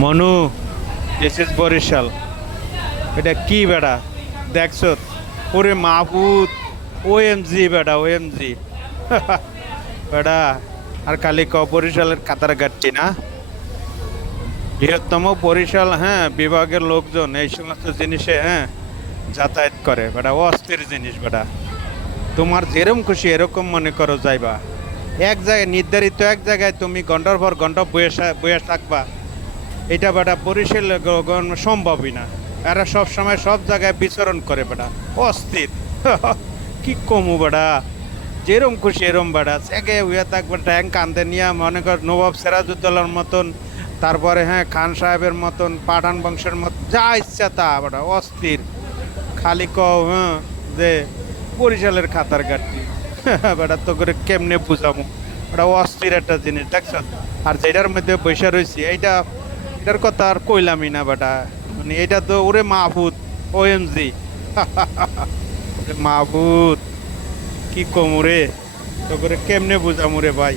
Manu, this is Barishal. এটা কি বেটা দেখছ? ওরে মাহবুদ, OMG বেটা, OMG। বেটা, আর খালি বরিশালের কাতারঘাটটি না, বৃহত্তম বরিশাল, হ্যাঁ, বিভাগের লোকজন এই সমস্ত জিনিসে, হ্যাঁ, যাতায়াত করে বেটা। অস্থির জিনিস বেটা। তোমার যেরকম খুশি এরকম মনে করো যাইবা। এক জায়গায় নির্ধারিত এক জায়গায় তুমি ঘন্টার পর ঘন্টা বয়ে থাকবা, এটা বেটা বরিশাল সম্ভবই না। এরা সব সময় সব জায়গায় বিচরণ করে বেটা, অস্থির। কি কমু বেটা, যেরম খুশি এরম বেটা একে হইয়া থাকবে, ট্যাঙ্ক কান্দে নিয়ে মনে কর নবাব সিরাজউদ্দৌলার মতন, তারপরে হ্যাঁ খান সাহেবের মতন, পাঠান বংশের মতন, যা ইচ্ছা তা বেটা, অস্থির। খালি কও হ্যাঁ যে বরিশালের খাতার ঘাটতি। বেটা তো করে কেমনে বুঝামু, ওটা অস্থির একটা জিনিস দেখছ। আর যেটার মধ্যে বৈশা রয়েছি এইটা, এটার কথা আর কইলামই না বেটা। মানে এটা তো ওরে মাহবুদ, OMG। মাহবুদ, কি কমু রে, তো করে কেমনে বুঝামু রে ভাই।